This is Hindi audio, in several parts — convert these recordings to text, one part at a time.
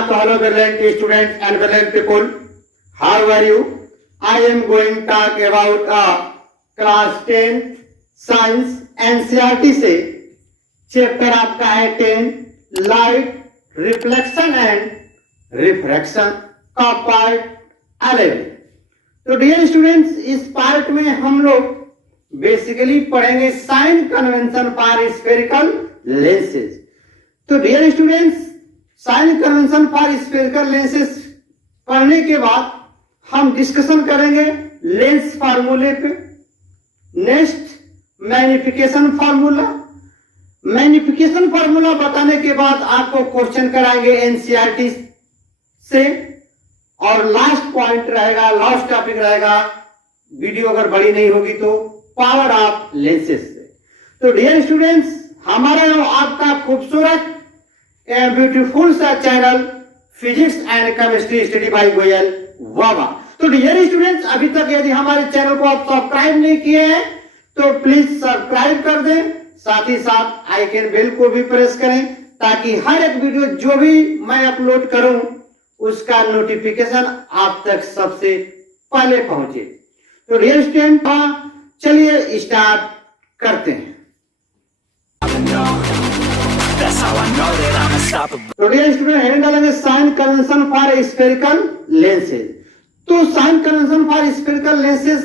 Hello, brilliant students and brilliant people. How are you? I am going to talk about class 10 science NCERT से चैप्टर आपका है 10 लाइट रिफ्लेक्शन एंड रिफ्रैक्शन का पार्ट 11। तो डियर स्टूडेंट्स, इस पार्ट में हम लोग बेसिकली पढ़ेंगे sign convention for spherical lenses. तो dear students, sign convention for spherical lenses पढ़ने के बाद हम डिस्कशन करेंगे लेंस फार्मूले पे। Next magnification formula. Magnification formula बताने के बाद आपको क्वेश्चन कराएंगे एनसीईआरटी से, और लास्ट पॉइंट रहेगा, लास्ट टॉपिक रहेगा, वीडियो अगर बड़ी नहीं होगी तो पावर ऑफ लेंसेज से। तो डियर स्टूडेंट्स, हमारा आपका खूबसूरत एंड ब्यूटीफुल सा channel physics and chemistry study by Goyal वावा। तो डियर स्टूडेंट्स, अभी तक यदि हमारे चैनल को आप सब्सक्राइब नहीं किए हैं तो प्लीज सब्सक्राइब कर दें, साथ ही साथ आइकन बेल को भी प्रेस करें ताकि हर एक वीडियो जो भी मैं अपलोड करूं उसका नोटिफिकेशन आप तक सबसे पहले पहुंचे। तो डियर स्टूडेंट, चलिए स्टार्ट करते हैं। तो डियर स्टूडेंट, हेडिंग डालेंगे sign convention for spherical lenses. तो sign convention for spherical lenses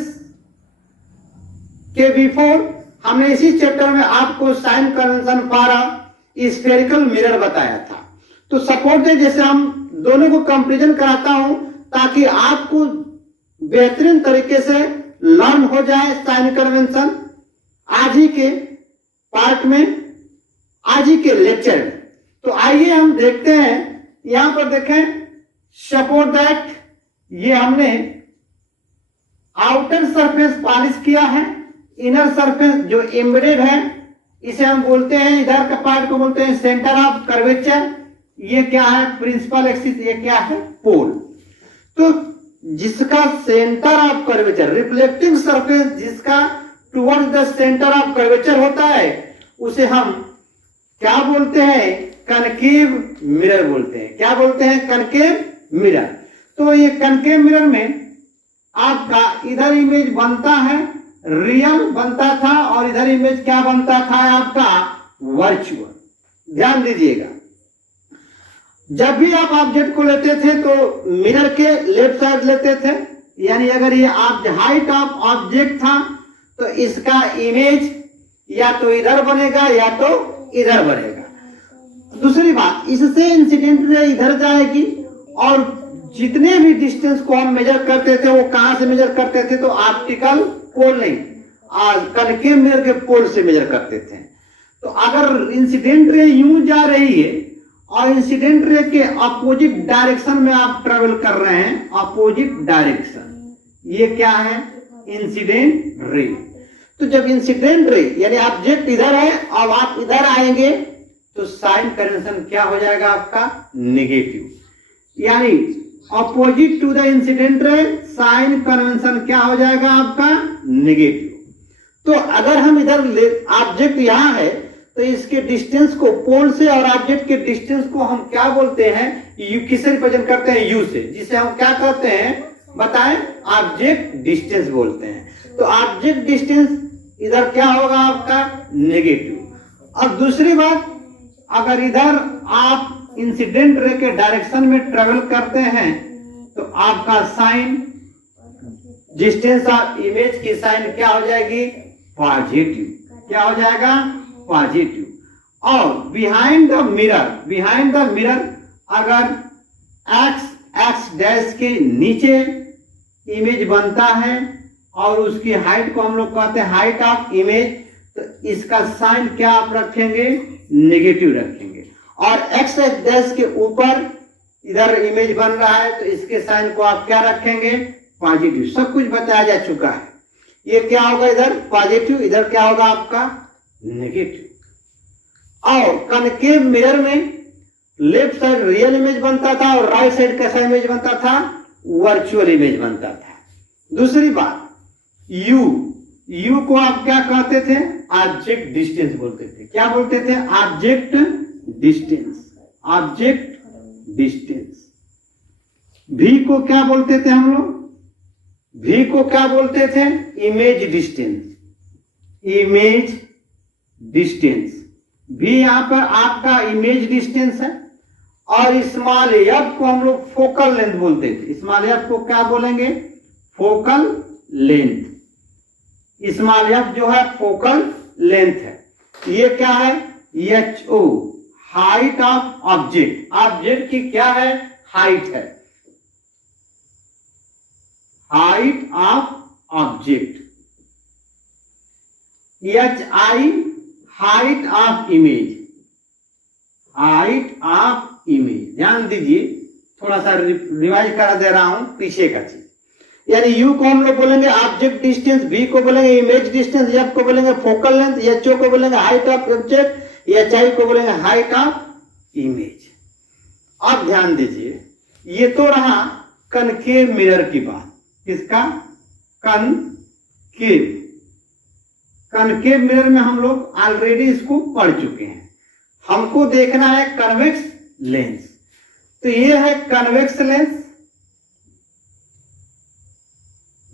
के बिफोर हमने इसी चैप्टर में आपको sign convention for spherical mirror बताया था। तो सपोर्ट दे, जैसे हम दोनों को कंपैरिजन कराता हूं ताकि आपको बेहतरीन तरीके से लर्न हो जाए साइन कन्वेंशन आज ही के पार्ट में, आज ही के लेक्चर में। तो आइए हम देखते हैं। यहां पर देखें, सपोर्ट दैट ये हमने आउटर सरफेस पॉलिश किया है, इनर सरफेस जो एम्बेडेड है इसे हम बोलते हैं, इधर का पार्ट को बोलते हैं सेंटर ऑफ कर्वेचर। ये क्या है? Principal axis. ये क्या है? पोल। तो जिसका centre of curvature, reflecting surface जिसका towards the centre of curvature होता है उसे हम क्या बोलते हैं? कनकेव मिरर बोलते हैं। क्या बोलते हैं? Concave mirror. तो ये कनकेव मिरर में आपका इधर इमेज बनता है रियल बनता था और इधर इमेज क्या बनता था आपका? वर्चुअल। ध्यान दीजिएगा, जब भी आप ऑब्जेक्ट को लेते थे तो मिरर के लेफ्ट साइड लेते थे, यानी अगर ये हाइट ऑफ ऑब्जेक्ट था तो इसका इमेज या तो इधर बनेगा या तो इधर बनेगा। दूसरी बात, इससे इंसिडेंट रे इधर जाएगी और जितने भी डिस्टेंस को हम मेजर करते थे वो कहां से मेजर करते थे? तो ऑप्टिकल पोल नहीं, कनकेव मिरर के पोल से मेजर करते थे। तो अगर इंसिडेंट रे यूं जा रही है और इंसिडेंट रे के अपोजिट डायरेक्शन में आप ट्रेवल कर रहे हैं, अपोजिट डायरेक्शन, ये क्या है? Incident ray. तो जब इंसिडेंट रे यानी ऑब्जेक्ट इधर है और आप इधर आएंगे तो साइन कन्वेंशन क्या हो जाएगा आपका? नेगेटिव। यानी opposite to the incident ray sign convention क्या हो जाएगा आपका? नेगेटिव। तो अगर हम इधर ऑब्जेक्ट यहां है तो इसके डिस्टेंस को, पोल से और ऑब्जेक्ट के डिस्टेंस को हम क्या बोलते हैं? यू किसे रिप्रेजेंट करते हैं? यू से, जिसे हम क्या कहते हैं? बताएं, ऑब्जेक्ट डिस्टेंस बोलते हैं। तो ऑब्जेक्ट डिस्टेंस इधर क्या होगा आपका? नेगेटिव। और दूसरी बात, अगर इधर आप इंसिडेंट रे के डायरेक्शन में ट्रेवल करते हैं तो आपका साइन, डिस्टेंस ऑफ इमेज की साइन क्या हो जाएगी? पॉजिटिव। क्या हो जाएगा? पॉजिटिव। और बिहाइंड द मिरर अगर एक्स डैश के नीचे इमेज बनता है और उसकी हाइट को हम लोग कहते हैं हाइट ऑफ इमेज, तो इसका साइन क्या आप रखेंगे? नेगेटिव रखेंगे। और एक्स डैश के ऊपर इधर इमेज बन रहा है तो इसके साइन को आप क्या रखेंगे? पॉजिटिव। सब कुछ बताया जा चुका है। ये क्या होगा? इधर पॉजिटिव, इधर क्या होगा आपका? नेगेटिव। और कनकेव मिरर में लेफ्ट साइड रियल इमेज बनता था और राइट साइड कैसा इमेज बनता था? वर्चुअल इमेज बनता था। दूसरी बात, यू को आप क्या कहते थे? ऑब्जेक्ट डिस्टेंस बोलते थे। क्या बोलते थे? Object distance. Object distance. भी को क्या बोलते थे हम लोग? भी को क्या बोलते थे? Image distance. इमेज डिस्टेंस भी यहां पर आपका इमेज डिस्टेंस है। और स्मॉल एफ को हम लोग फोकल लेंथ बोलते थे। स्मॉल एफ को क्या बोलेंगे? Focal length. स्मॉल एफ जो है फोकल लेंथ है। ये क्या है? H O, height of object. Object की क्या है? हाइट है। Height of object. H I, height of image. Height of image. ध्यान दीजिए, थोड़ा सा रिवाइज करा दे रहा हूं पीछे का चीज। यानी यू को हम लोग बोलेंगे ऑब्जेक्ट डिस्टेंस, बी को बोलेंगे इमेज डिस्टेंस, एफ को बोलेंगे फोकल लेंथ, एच ओ को बोलेंगे हाइट ऑफ ऑब्जेक्ट, एच आई को बोलेंगे हाइट ऑफ इमेज। अब ध्यान दीजिए, ये तो रहा कनकेव मिरर की बात। किसका? कनकेव। कनकेव मिरर में हम लोग ऑलरेडी इसको पढ़ चुके हैं। हमको देखना है कन्वेक्स लेंस। तो ये है कन्वेक्स लेंस।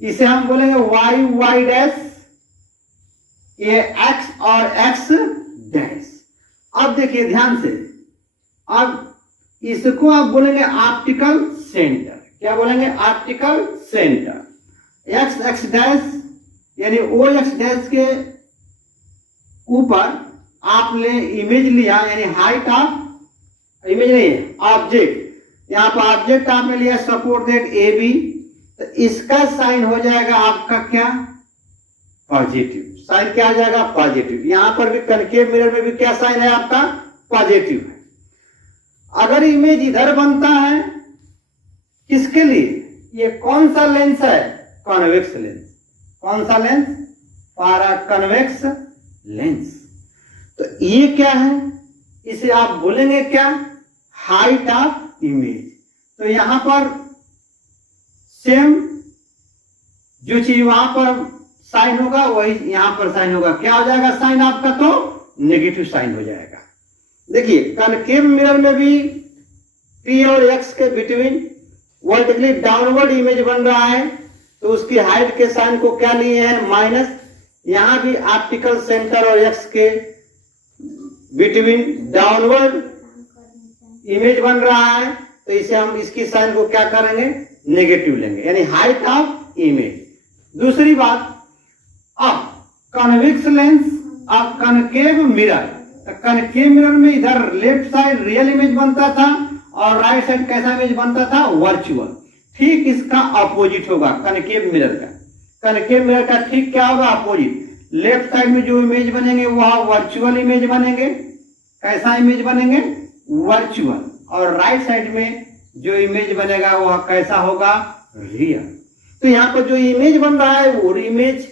इसे हम बोलेंगे वाई वाई डैश, ये एक्स और एक्स डैश। अब देखिए ध्यान से, अब इसको आप बोलेंगे ऑप्टिकल सेंटर। क्या बोलेंगे? Optical centre. X x dash यानी ओ एक्स डैश के ऊपर आपने इमेज लिया, यानी हाइट ऑफ इमेज नहीं है, ऑब्जेक्ट। यहां पर ऑब्जेक्ट आपने लिया सपोर्ट दैट ए बी, तो इसका साइन हो जाएगा आपका क्या? पॉजिटिव। साइन क्या आ जाएगा? पॉजिटिव। यहां पर भी कनकेव मिरर में भी क्या साइन है आपका? पॉजिटिव है। अगर इमेज इधर बनता है, किसके लिए? ये कौन सा लेंस है? Convex lens. कौन सा लेंस? पारा कन्वेक्स लेंस। तो ये क्या है? इसे आप बोलेंगे क्या? Height of image. तो यहां पर सेम जो चीज वहां पर साइन होगा वही यहां पर साइन होगा। क्या हो जाएगा साइन आपका? तो नेगेटिव साइन हो जाएगा। देखिए कनकेव मिरर में भी पी और एक्स के बिटवीन वर्टिकली डाउनवर्ड इमेज बन रहा है, तो उसकी हाइट के साइन को क्या लिए हैं? माइनस। यहां भी ऑप्टिकल सेंटर और एक्स के बिटवीन डाउनवर्ड इमेज बन रहा है, तो इसे हम इसकी साइन को क्या करेंगे? नेगेटिव लेंगे, यानी हाइट ऑफ इमेज। दूसरी बात, अब कन्वेक्स लेंस और कनकेव मिरर। कनकेव मिरर में इधर लेफ्ट साइड रियल इमेज बनता था और राइट साइड कैसा इमेज बनता था? वर्चुअल। ठीक इसका अपोजिट होगा कनकेव मिरर का। कनकेव मिरर का ठीक क्या होगा? अपोजिट। लेफ्ट साइड में जो इमेज बनेंगे वह वर्चुअल इमेज बनेंगे। कैसा इमेज बनेंगे? वर्चुअल। और राइट साइड में जो इमेज बनेगा वह कैसा होगा? रियल। तो यहाँ पर जो इमेज बन रहा है वो इमेज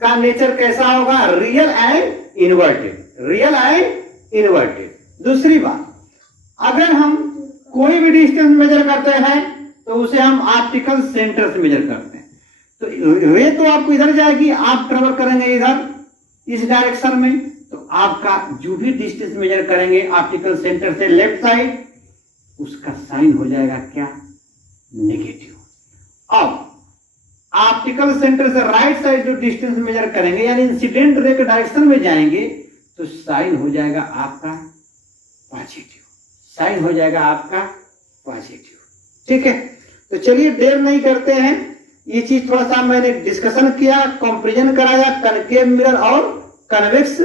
का नेचर कैसा होगा? Real and inverted. Real and inverted. दूसरी बात, अगर हम कोई भी डिस्टेंस मेजर करते हैं तो उसे हम ऑप्टिकल सेंटर से मेजर करते हैं। तो रे तो आपको इधर जाएगी, आप ट्रेवल करेंगे इधर इस डायरेक्शन में, तो आपका जो भी डिस्टेंस मेजर करेंगे ऑप्टिकल सेंटर से लेफ्ट साइड, उसका साइन हो जाएगा क्या? नेगेटिव। अब ऑप्टिकल सेंटर से राइट साइड जो डिस्टेंस मेजर करेंगे यानी इंसिडेंट रे के डायरेक्शन में जाएंगे, तो साइन हो जाएगा आपका पॉजिटिव। साइन हो जाएगा आपका पॉजिटिव। ठीक है, तो चलिए देर नहीं करते हैं। ये चीज थोड़ा सा मैंने डिस्कशन किया, कंपैरिजन कराया कनकेव मिरर और कन्वेक्स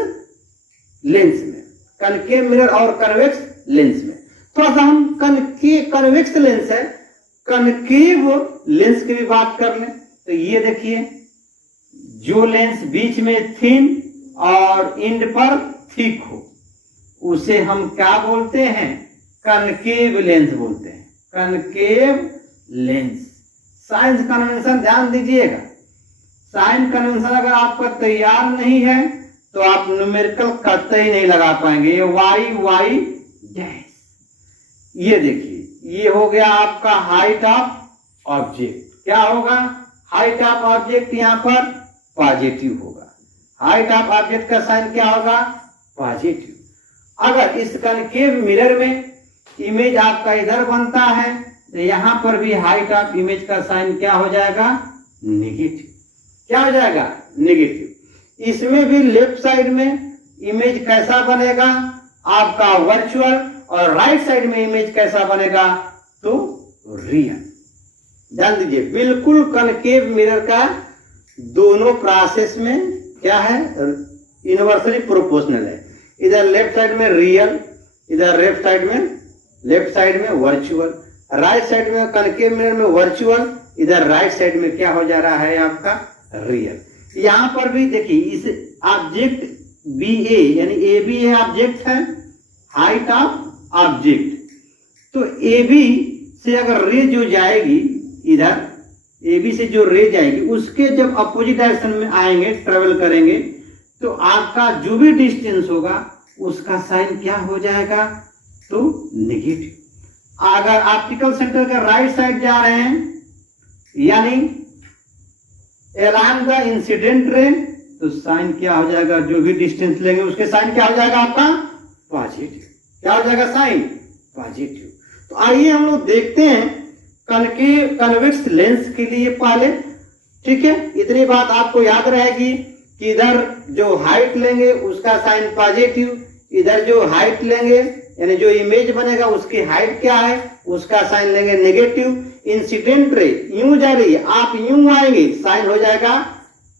लेंस में। कनकेव मिरर और कन्वेक्स लेंस में थोड़ा सा हम कन्वेक्स लेंस है, कनकेव लेंस की भी बात कर लें। तो ये देखिए, जो लेंस बीच में थिन और एंड पर थिक हो उसे हम क्या बोलते हैं? कनकेव लेंस बोलते हैं। Concave lens. साइंस कन्वेंशन ध्यान दीजिएगा। साइन कन्वेंशन अगर आपका तैयार नहीं है तो आप न्यूमेरिकल कतई ही नहीं लगा पाएंगे। ये वाई वाई डैश। ये देखिए, ये हो गया आपका हाइट ऑफ ऑब्जेक्ट। क्या होगा? हाइट ऑफ ऑब्जेक्ट यहां पर पॉजिटिव होगा। हाइट ऑफ ऑब्जेक्ट का साइन क्या होगा? पॉजिटिव। अगर इस कनकेव मिरर में इमेज आपका इधर बनता है, तो यहां पर भी हाइट ऑफ इमेज का साइन क्या हो जाएगा? नेगेटिव। क्या हो जाएगा? नेगेटिव। इसमें भी लेफ्ट साइड में इमेज कैसा बनेगा? आपका वर्चुअल, और राइट साइड में इमेज कैसा बनेगा? तो रियल। ध्यान दीजिए, बिल्कुल कनकेव मिरर का दोनों प्रोसेस में क्या है? इनवर्सली प्रोपोर्शनल है। इधर लेफ्ट साइड में रियल, इधर लेफ्ट साइड में वर्चुअल, राइट साइड में कनकेव मिरर में वर्चुअल, इधर राइट साइड में क्या हो जा रहा है? आपका रियल। यहां पर भी देखिए, इस ऑब्जेक्ट बी ए यानी ए बी है ऑब्जेक्ट है, हाइट ऑफ ऑब्जेक्ट। तो ए बी से अगर रे जो जाएगी, इधर ए बी से जो रे जाएगी, उसके जब अपोजिट डायरेक्शन में आएंगे, ट्रेवल करेंगे, तो आपका जो भी डिस्टेंस होगा उसका साइन क्या हो जाएगा? तो नेगेटिव। अगर ऑप्टिकल सेंटर का राइट साइड जा रहे हैं यानी along द इंसिडेंट रे, तो साइन क्या हो जाएगा? जो भी डिस्टेंस लेंगे उसके साइन क्या हो जाएगा? आपका पॉजिटिव। क्या हो जाएगा? Sign positive. तो आइए हम लोग देखते हैं कन्वेक्स लेंस के लिए पहले। ठीक है, इतनी बात आपको याद रहेगी कि इधर जो हाइट लेंगे उसका साइन पॉजिटिव, इधर जो हाइट लेंगे यानी जो इमेज बनेगा उसकी हाइट क्या है? उसका साइन लेंगे नेगेटिव। इंसिडेंट रे यूं जा रही है, आप यूं आएंगे, साइन हो जाएगा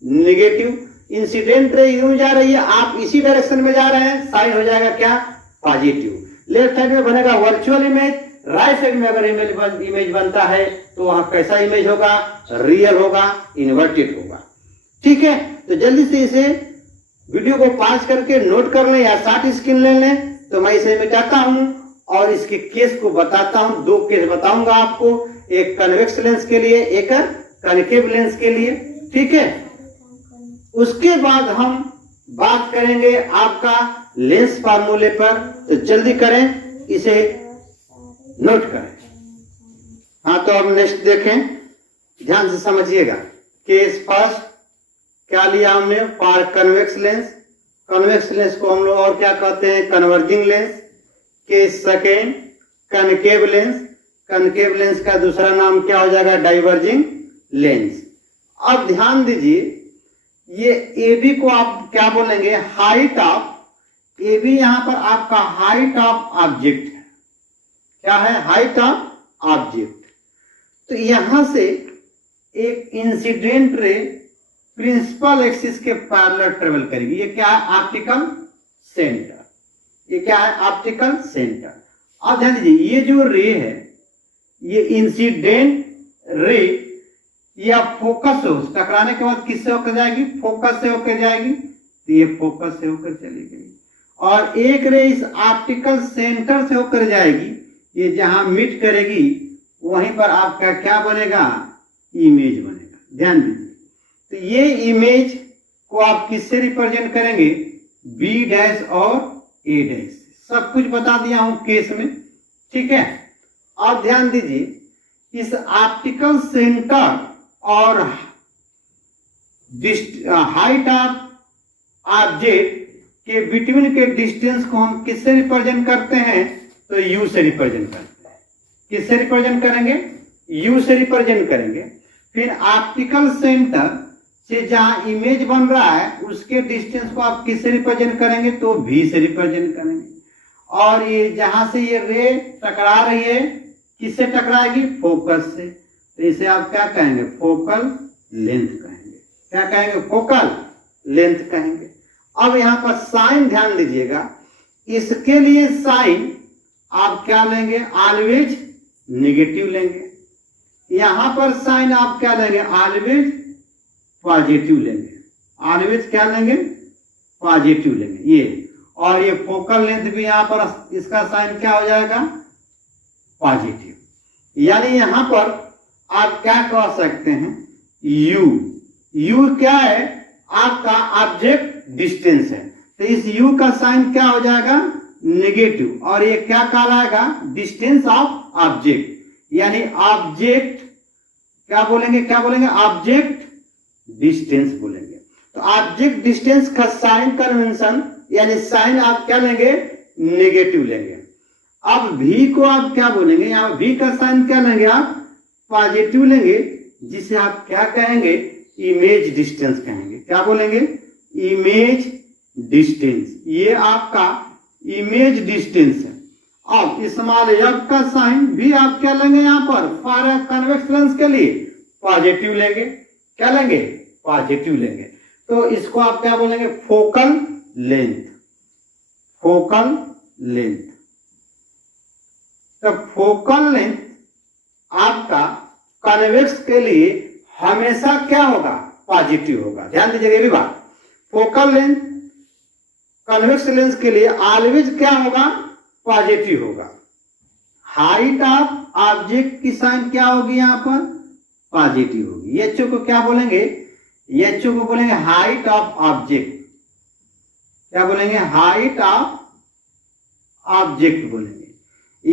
नेगेटिव। इंसिडेंट रे यूं जा रही है, आप इसी डायरेक्शन में जा रहे हैं, साइन हो जाएगा क्या? पॉजिटिव। लेफ्ट साइड में बनेगा वर्चुअल इमेज, राइट साइड में अगर इमेज बनता है तो वहां कैसा इमेज होगा? रियल होगा, इन्वर्टेड होगा। ठीक है, तो जल्दी से इसे वीडियो को पॉज करके नोट कर लें या शॉर्ट स्क्रीन ले लें। तो मैं इसे मिटाता हूं और इसके केस को बताता हूं। दो केस बताऊंगा आपको, एक कन्वेक्स लेंस के लिए, एक कनकेव लेंस के लिए। ठीक है, उसके बाद हम बात करेंगे आपका लेंस फार्मूले पर। तो जल्दी करें, इसे नोट करें। हाँ, तो अब नेक्स्ट देखें, ध्यान से समझिएगा। केस फर्स्ट क्या लिया हमने? For convex lens. Convex lens को हम लोग और क्या कहते हैं? Converging lens. Case second concave lens. Concave lens का दूसरा नाम क्या हो जाएगा? Diverging lens. अब ध्यान दीजिए, ये ए बी को आप क्या बोलेंगे? Height of A B. यहां पर आपका हाइट ऑफ ऑब्जेक्ट है। क्या है? Height of object. तो यहां से एक इंसिडेंट रे प्रिंसिपल एक्सिस के पैरेलल ट्रेवल करेगी। ये क्या है? Optical centre. ये क्या है? Optical centre. अब ध्यान दीजिए, ये जो रे है, ये इंसिडेंट रे या फोकस हो, टकराने के बाद किससे होकर जाएगी? फोकस से होकर जाएगी। तो ये फोकस से होकर चली गई, और एक रे इस ऑप्टिकल सेंटर से होकर जाएगी। ये जहां मीट करेगी वहीं पर आपका क्या बनेगा? इमेज बनेगा। ध्यान दीजिए, तो ये इमेज को आप किससे रिप्रेजेंट करेंगे? बी डैश और ए डैश। सब कुछ बता दिया हूं केस में। ठीक है, अब ध्यान दीजिए, इस ऑप्टिकल सेंटर और हाइट ऑफ ऑब्जेक्ट के बिटवीन के डिस्टेंस को हम किससे रिप्रेजेंट करते हैं? तो यू से रिप्रेजेंट करते हैं। किससे रिप्रेजेंट करेंगे? यू से रिप्रेजेंट करेंगे। फिर ऑप्टिकल सेंटर से जहां इमेज बन रहा है उसके डिस्टेंस को आप किससे रिप्रेजेंट करेंगे? तो भी से रिप्रेजेंट करेंगे। और ये जहां से ये रे टकरा रही है, किससे टकराएगी? फोकस से। तो इसे आप क्या कहेंगे? फोकल लेंथ कहेंगे। क्या कहेंगे? फोकल लेंथ कहेंगे। अब यहां पर साइन ध्यान दीजिएगा, इसके लिए साइन आप क्या लेंगे? ऑलवेज नेगेटिव लेंगे। यहां पर साइन आप क्या लेंगे? ऑलवेज पॉजिटिव लेंगे। ऑलवेज क्या लेंगे? पॉजिटिव लेंगे। ये और ये फोकल लेंथ भी यहां पर इसका साइन क्या हो जाएगा? पॉजिटिव। यानी यहां पर आप क्या कह सकते हैं? यू। यू क्या है? आपका ऑब्जेक्ट डिस्टेंस है। तो इस यू का साइन क्या हो जाएगा? नेगेटिव। और ये क्या कहलाएगा? Distance of object. यानी ऑब्जेक्ट क्या बोलेंगे? क्या बोलेंगे? ऑब्जेक्ट डिस्टेंस बोलेंगे। तो ऑब्जेक्ट डिस्टेंस का साइन कन्वेंशन यानी साइन आप क्या लेंगे? नेगेटिव लेंगे। अब भी को आप क्या बोलेंगे, यहाँ भी का साइन क्या लेंगे आप, पॉजिटिव लेंगे, जिसे आप क्या कहेंगे, इमेज डिस्टेंस कहेंगे। क्या बोलेंगे, इमेज डिस्टेंस। ये आपका इमेज डिस्टेंस है। अब स्मॉल एफ का साइन भी आप क्या लेंगे, यहाँ पर फॉर कन्वेक्स लेंस के लिए पॉजिटिव लेंगे। क्या लेंगे, पॉजिटिव लेंगे। तो इसको आप क्या बोलेंगे, फोकल लेंथ। Focal length. तो फोकल लेंथ आपका कन्वेक्स के लिए हमेशा क्या होगा, पॉजिटिव होगा। ध्यान दीजिएगा ये भी बात, फोकल लेंथ कन्वेक्स लेंस के लिए ऑलवेज क्या होगा, पॉजिटिव होगा। हाइट ऑफ ऑब्जेक्ट की साइन क्या होगी, यहां पर पॉजिटिव होगी। एचओ को क्या बोलेंगे, एचओ को बोलेंगे हाइट ऑफ ऑब्जेक्ट। क्या बोलेंगे, हाइट ऑफ ऑब्जेक्ट बोलेंगे।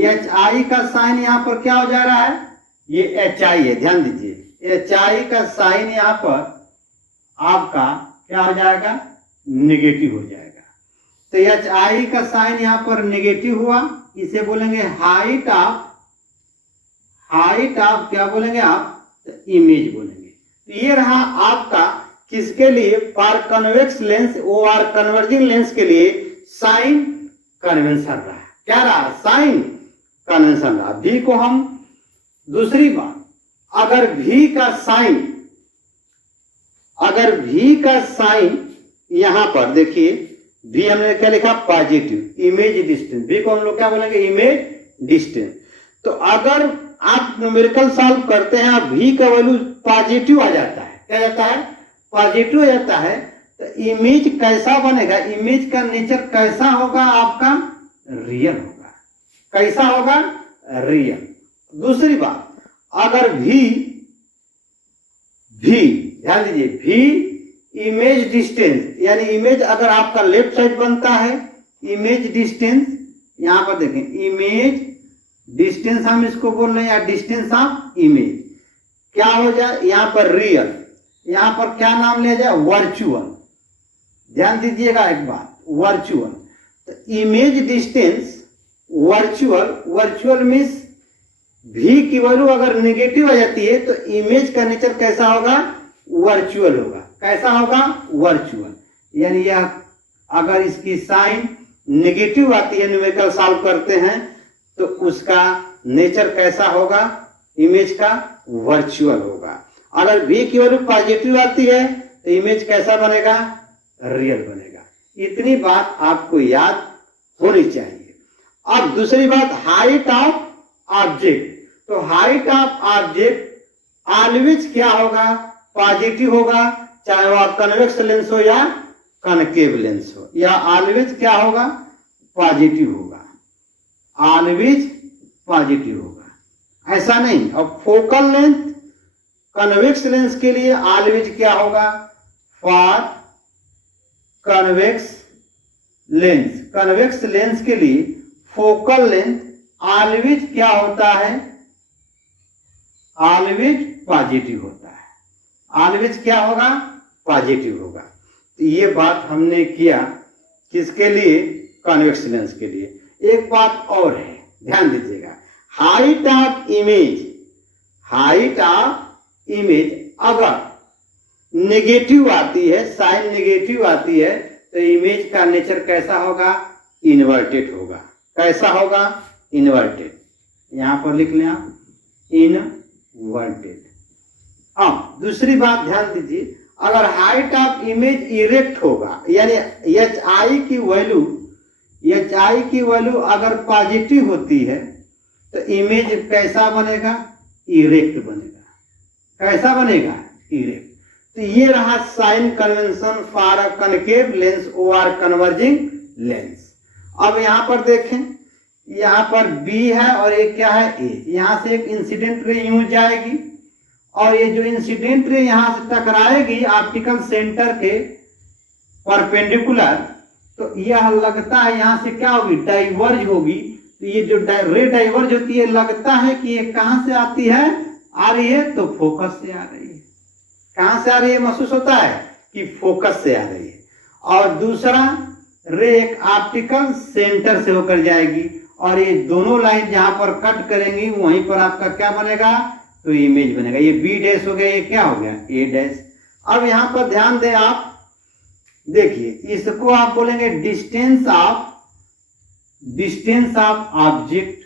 एच आई का साइन यहां पर क्या हो जा रहा है, ये एच आई है। ध्यान दीजिए, एच आई का साइन यहां पर आपका क्या हो जाएगा, नेगेटिव हो जाएगा। तो एच आई का साइन यहां पर नेगेटिव हुआ, इसे बोलेंगे हाइट ऑफ, हाइट ऑफ क्या बोलेंगे आप, तो इमेज बोलेंगे। तो ये रहा आपका किसके लिए, फॉर कन्वेक्स लेंस और कन्वर्जिंग लेंस के लिए साइन कन्वेंशन रहा। क्या रहा, साइन कन्वेंशन रहा। भी को हम, दूसरी बात, अगर भी का साइन, अगर भी का साइन यहां पर देखिए, भी हमने क्या लिखा, पॉजिटिव, इमेज डिस्टेंस। भी को हम लोग क्या बोलेंगे, इमेज डिस्टेंस। तो अगर आप न्यूमेरिकल सॉल्व करते हैं, भी का वैल्यू पॉजिटिव आ जाता है, क्या जाता है, पॉजिटिव आ जाता है, तो इमेज कैसा बनेगा, इमेज का नेचर कैसा होगा आपका, रियल होगा। कैसा होगा, रियल। दूसरी बात, अगर भी ध्यान दीजिए, भी इमेज डिस्टेंस, यानी इमेज अगर आपका लेफ्ट साइड बनता है, इमेज डिस्टेंस, यहां पर देखें इमेज डिस्टेंस हम इसको बोल रहे हैं, या डिस्टेंस ऑफ इमेज क्या हो जाए, यहां पर रियल, यहां पर क्या नाम लिया जाए, वर्चुअल। ध्यान दीजिएगा एक बात, वर्चुअल। तो image distance virtual, virtual means भी की वैल्यू अगर नेगेटिव आ जाती है तो इमेज का नेचर कैसा होगा, वर्चुअल होगा। कैसा होगा, वर्चुअल। यानी यह अगर इसकी साइन नेगेटिव आती है, न्यूमेरिकल सॉल्व करते हैं, तो उसका नेचर कैसा होगा, इमेज का वर्चुअल होगा। अगर भी की वैल्यू पॉजिटिव आती है तो इमेज कैसा बनेगा, रियल बनेगा। इतनी बात आपको याद होनी चाहिए। अब दूसरी बात, हाइट ऑफ ऑब्जेक्ट। तो हाइट ऑफ ऑब्जेक्ट ऑलवेज क्या होगा, पॉजिटिव होगा, चाहे वह कन्वेक्स लेंस हो या कनकेव लेंस हो, या ऑलवेज क्या होगा, पॉजिटिव होगा, ऑलवेज पॉजिटिव होगा। ऐसा नहीं। अब फोकल लेंथ कन्वेक्स लेंस के लिए ऑलवेज क्या होगा, for convex lens, convex lens के लिए फोकल लेंथ ऑलवेज क्या होता है, ऑलवेज पॉजिटिव होता है। ऑलवेज क्या होगा, पॉजिटिव होगा। तो ये बात हमने किया किसके लिए, कन्वेक्स लेंस के लिए। एक बात और है, ध्यान दीजिएगा, height of image, height of image अगर नेगेटिव आती है, साइन नेगेटिव आती है, तो इमेज का नेचर कैसा होगा, इन्वर्टेड होगा। कैसा होगा, इन्वर्टेड। यहां पर लिख लें आप, इनवर्टेड। अब दूसरी बात ध्यान दीजिए, अगर हाइट ऑफ इमेज इरेक्ट होगा, यानी एच आई की वैल्यू, एच आई की वैल्यू अगर पॉजिटिव होती है तो इमेज कैसा बनेगा, इरेक्ट बनेगा। कैसा बनेगा, इरेक्ट। तो ये रहा sign convention for a concave lens और कन्वर्जिंग लेंस। अब यहां पर देखें, यहां पर बी है और ये क्या है, ए। यहां से एक इंसिडेंट रे यूं जाएगी और ये जो इंसिडेंट रे यहां से टकराएगी ऑप्टिकल सेंटर के परपेंडिकुलर, तो यह लगता है यहां से क्या होगी, डाइवर्ज होगी। तो ये जो रे डाइवर्ज होती है, लगता है कि ये कहां से आती है, आ रही है तो फोकस से आ रही है। कहां से आ रही है, महसूस होता है कि फोकस से आ रही है। और दूसरा रे एक ऑप्टिकल सेंटर से होकर जाएगी और ये दोनों लाइन जहां पर कट करेंगी वहीं पर आपका क्या बनेगा, तो इमेज बनेगा। ये बी डैश हो गया, ये क्या हो गया, ए डैश। अब यहां पर ध्यान दें आप, देखिए इसको आप बोलेंगे डिस्टेंस ऑफ ऑब्जेक्ट,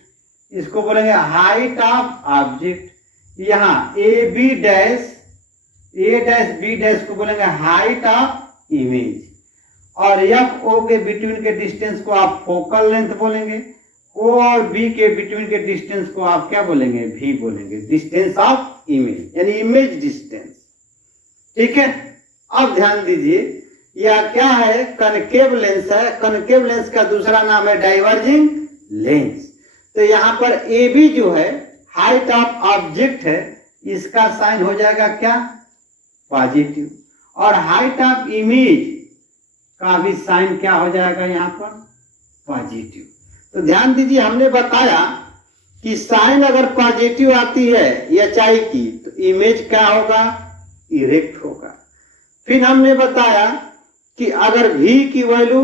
इसको बोलेंगे हाइट ऑफ ऑब्जेक्ट। यहाँ A B dash B dash को बोलेंगे हाइट ऑफ इमेज, और एफ ओ के बिटवीन के डिस्टेंस को आप फोकल लेंथ बोलेंगे, ओ और बी के बिटवीन के डिस्टेंस को आप क्या बोलेंगे, भी बोलेंगे, डिस्टेंस ऑफ इमेज यानी इमेज डिस्टेंस। ठीक है, अब ध्यान दीजिए यह क्या है, कनकेव लेंस है। कनकेव लेंस का दूसरा नाम है डाइवर्जिंग लेंस। तो यहां पर ए बी जो है हाइट ऑफ ऑब्जेक्ट है, इसका साइन हो जाएगा क्या, पॉजिटिव, और हाइट ऑफ इमेज का भी साइन क्या हो जाएगा यहाँ पर, पॉजिटिव। तो ध्यान दीजिए हमने बताया कि साइन अगर पॉजिटिव आती है एचआई की तो इमेज क्या होगा, इरेक्ट होगा। फिर हमने बताया कि अगर v की वैल्यू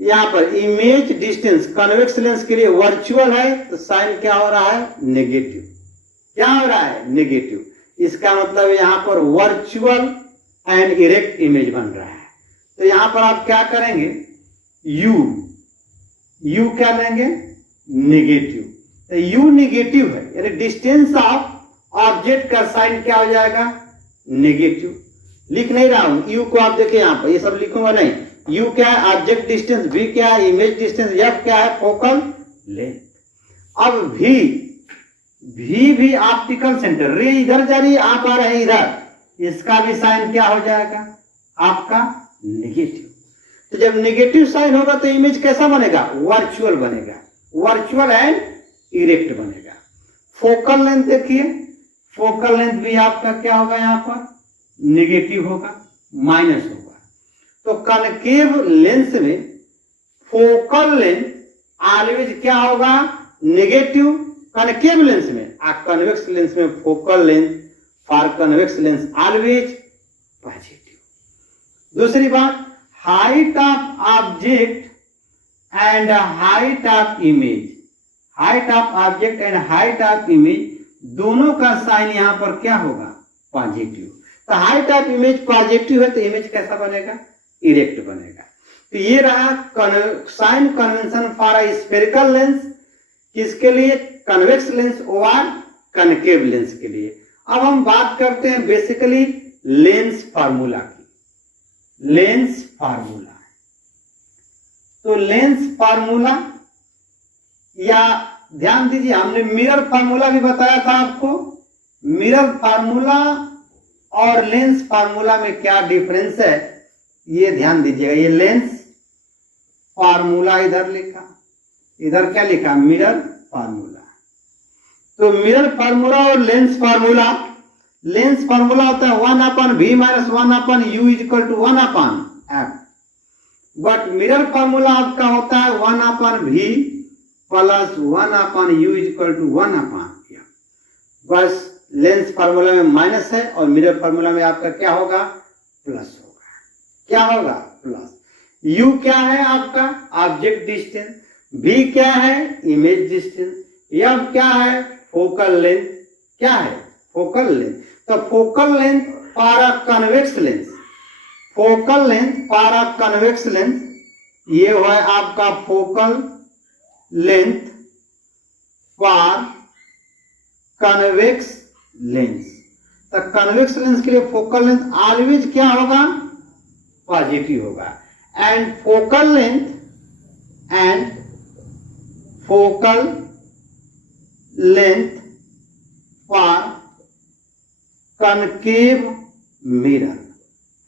यहाँ पर इमेज डिस्टेंस कन्वेक्स लेंस के लिए वर्चुअल है तो साइन क्या हो रहा है, नेगेटिव। क्या हो रहा है, नेगेटिव। इसका मतलब यहाँ पर वर्चुअल एंड इरेक्ट इमेज बन रहा है। तो यहां पर आप क्या करेंगे, u क्या लेंगे, नेगेटिव। तो u नेगेटिव है यानी डिस्टेंस ऑफ ऑब्जेक्ट का साइन क्या हो जाएगा, नेगेटिव। लिख नहीं रहा हूं, u को आप देखिए यहां पर, ये सब लिखूंगा नहीं। u क्या है, ऑब्जेक्ट डिस्टेंस, v क्या है, इमेज डिस्टेंस, f क्या है, फोकल लेंथ। अब v भी ऑप्टिकल सेंटर, रे इधर जा रही है, आप आ रहे हैं इधर, इसका भी साइन क्या हो जाएगा आपका, नेगेटिव। तो जब नेगेटिव साइन होगा तो इमेज कैसा बनेगा, वर्चुअल बनेगा, वर्चुअल एंड इरेक्ट बनेगा। फोकल लेंथ देखिए, फोकल लेंथ भी आपका क्या होगा, यहां पर नेगेटिव होगा, माइनस होगा। तो कनकेव लेंस में फोकल लेंथ ऑलवेज क्या होगा, नेगेटिव, कनकेव लेंस में। कन्वेक्स लेंस में focal length for convex lens always positive. दूसरी बात, height of object and height of image, height of object and height of image दोनों का साइन यहां पर क्या होगा, पॉजिटिव। तो हाइट ऑफ इमेज पॉजिटिव है तो इमेज कैसा बनेगा, इरेक्ट बनेगा। तो ये रहा sign convention for a spherical lens, किसके लिए, कन्वेक्स लेंस और कनकेव लेंस के लिए। अब हम बात करते हैं बेसिकली लेंस फार्मूला की। लेंस फार्मूला, तो लेंस फार्मूला, या ध्यान दीजिए हमने मिरर फार्मूला भी बताया था आपको। मिरर फार्मूला और लेंस फार्मूला में क्या डिफरेंस है ये ध्यान दीजिएगा। ये लेंस फार्मूला इधर लिखा, इधर क्या लिखा, मिरर फार्मूला। तो मिरर फार्मूला और लेंस फार्मूला, लेंस फार्मूला होता है 1/v - 1/u = 1/f, but mirror formula आपका होता है 1/v + 1/u = 1/f। बस लेंस फार्मूला में माइनस है और मिरर फार्मूला में आपका क्या होगा, प्लस होगा। क्या होगा, प्लस। u क्या है आपका, ऑब्जेक्ट डिस्टेंस, v क्या है, इमेज डिस्टेंस, f क्या है, फोकल लेंथ। क्या है, फोकल लेंथ। तो focal length for a convex lens, focal length for a convex lens, ये है आपका focal length for convex lens. तो कन्वेक्स लेंस के लिए फोकल लेंथ ऑलवेज क्या होगा, पॉजिटिव होगा। And focal length for concave mirror,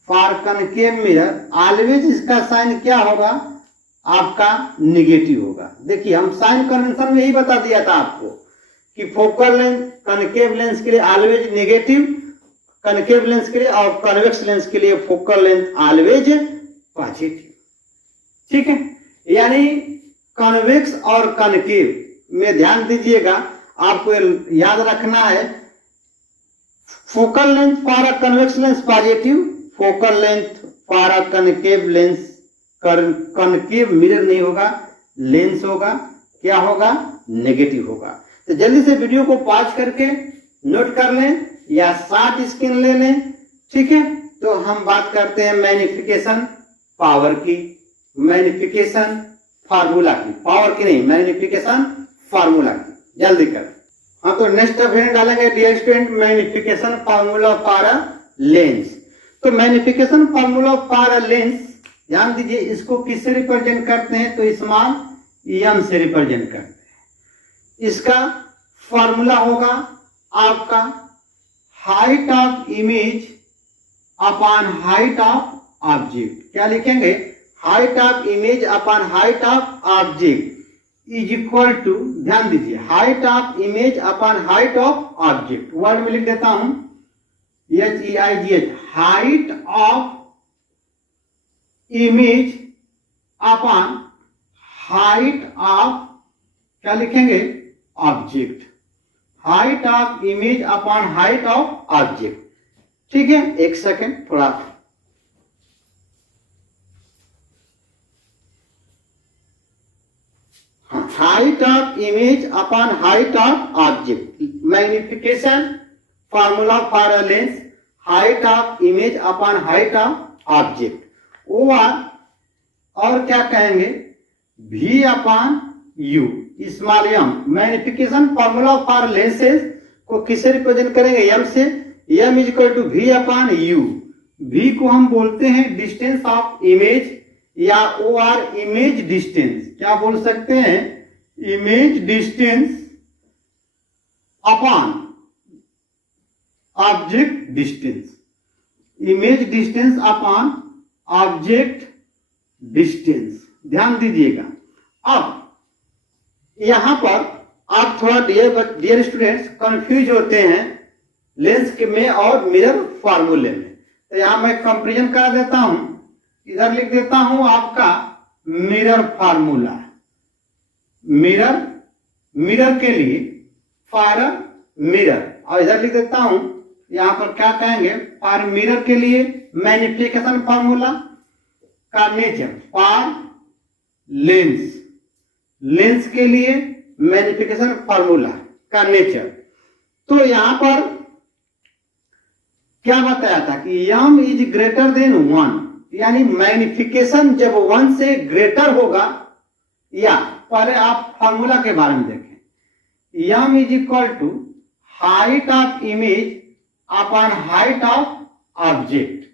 for concave mirror always इसका साइन क्या होगा, आपका नेगेटिव होगा। देखिए हम साइन कन्वेंशन में यही बता दिया था आपको कि फोकल लेंथ कनकेव लेंस के लिए ऑलवेज नेगेटिव, कनकेव लेंस के लिए, और कन्वेक्स लेंस के लिए फोकल लेंथ ऑलवेज पॉजिटिव। ठीक है, यानी कन्वेक्स और कनकेव में ध्यान दीजिएगा, आपको याद रखना है focal length for a convex lens positive, focal length for a concave lens, concave mirror नहीं होगा, लेंस होगा, क्या होगा, नेगेटिव होगा। तो जल्दी से वीडियो को पॉज करके नोट कर लें या साथ स्क्रीन ले लें, ठीक है। तो हम बात करते हैं मैग्निफिकेशन पावर की, मैग्निफिकेशन फार्मूला की, पावर की नहीं, मैग्निफिकेशन फार्मूला की। जल्दी कर। हाँ, तो नेक्स्ट हेडिंग डालेंगे dear student, magnification formula for a lens. तो magnification formula for a lens, ध्यान दीजिए, इसको किससे रिप्रेजेंट करते हैं, तो स्मॉल एम से रिप्रेजेंट करते हैं। इसका फॉर्मूला होगा आपका height of image upon height of object. क्या लिखेंगे, height of image upon height of object is equal to, ध्यान दीजिए, height of image upon height of object. Word में लिख देता हूं HEIGH, height of image upon height of, क्या लिखेंगे, object. Height of image upon height of object, ठीक है। एक सेकेंड, थोड़ा height of image upon height of object, magnification formula for a lens, height of image upon height of object, और क्या कहेंगे, V upon U, small M. Magnification formula for lenses को किससे रिप्रेजेंट करेंगे, M से। M is equal to V upon U। V को हम बोलते हैं डिस्टेंस ऑफ इमेज या OR इमेज डिस्टेंस, क्या बोल सकते हैं, image distance upon object distance, image distance upon object distance. ध्यान दीजिएगा। अब यहां पर आप थोड़ा डियर स्टूडेंट्स कंफ्यूज होते हैं लेंस के में और मिरर फार्मूले में, तो यहां मैं कंपेरिजन करा देता हूं। इधर लिख देता हूं आपका मिरर फार्मूला, मिरर के लिए फॉर मिरर, और इधर लिख देता हूं, यहां पर क्या कहेंगे, फॉर मिरर के लिए मैग्निफिकेशन फार्मूला का नेचर, फॉर लेंस के लिए मैग्निफिकेशन फार्मूला का नेचर। तो यहां पर क्या बताया था कि m इज ग्रेटर देन 1, यानी मैग्निफिकेशन जब 1 से ग्रेटर होगा, या पहले आप फार्मूला के बारे में देखें, m is equal to height of image upon height of object,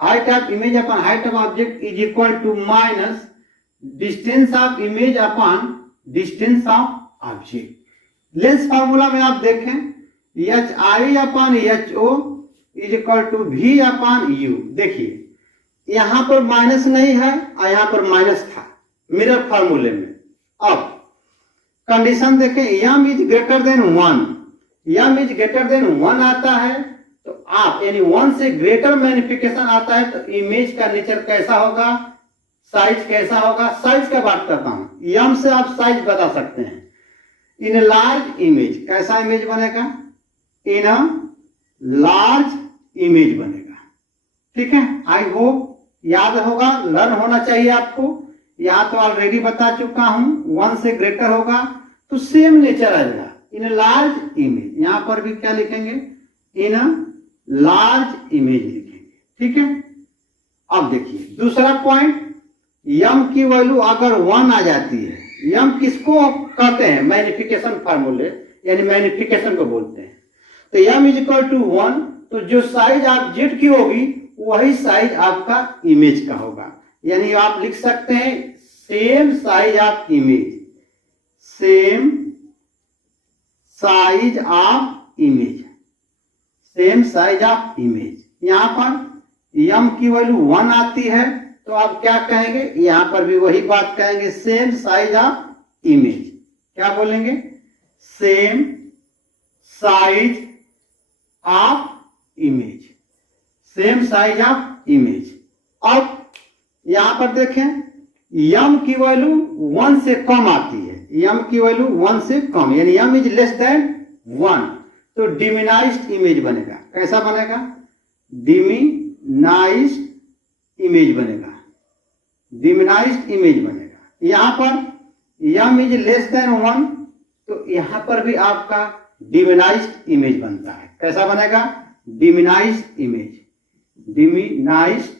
height of image upon height of object is equal to minus distance of image upon distance of object. Lens formula में आप देखें, HI upon HO is equal to V upon U। देखिए यहां पर माइनस नहीं है और यहां पर माइनस था मिरर फार्मूले में। अब कंडीशन देखें, m is greater than 1, m is greater than 1 आता है तो आप, यानी 1 से ग्रेटर मैग्निफिकेशन आता है तो इमेज का नेचर कैसा होगा, साइज कैसा होगा। साइज का बात करता हूं, m से आप साइज बता सकते हैं। इन लार्ज इमेज, कैसा इमेज बनेगा, इन अ लार्ज इमेज बनेगा, ठीक है। आई होप याद होगा, लर्न होना चाहिए आपको। यहां तो ऑलरेडी बता चुका हूं, 1 से ग्रेटर होगा तो सेम नेचर आ जाएगा, इन लार्ज इमेज। यहां पर भी क्या लिखेंगे, इन अ लार्ज इमेज लिखेंगे, ठीक है। अब देखिए दूसरा पॉइंट, m की वैल्यू अगर 1 आ जाती है, m किसको कहते हैं, मैग्निफिकेशन फार्मूले, यानी मैग्निफिकेशन को बोलते हैं। तो m इज इक्वल टू 1, तो जो साइज ऑब्जेक्ट की होगी वही साइज आपका इमेज का होगा, यानी आप लिख सकते हैं same size of image, same size of image, same size of image. यहां पर m की वैल्यू 1 आती है तो आप क्या कहेंगे, यहां पर भी वही बात कहेंगे, सेम साइज ऑफ इमेज। क्या बोलेंगे, same size of image, same size of image. अब यहां पर देखें, m की वैल्यू 1 से कम आती है, m की वैल्यू 1 से कम, यानी m इज लेस देन 1, तो डिमिनाइज्ड इमेज बनेगा। कैसा बनेगा, डिमिनाइज्ड इमेज बनेगा, डिमिनाइज्ड इमेज बनेगा। यहां पर m इज लेस देन 1, तो यहां पर भी आपका डिमिनाइज्ड इमेज बनता है। कैसा बनेगा? डिमिनाइज्ड इमेज, डिमिनाइज्ड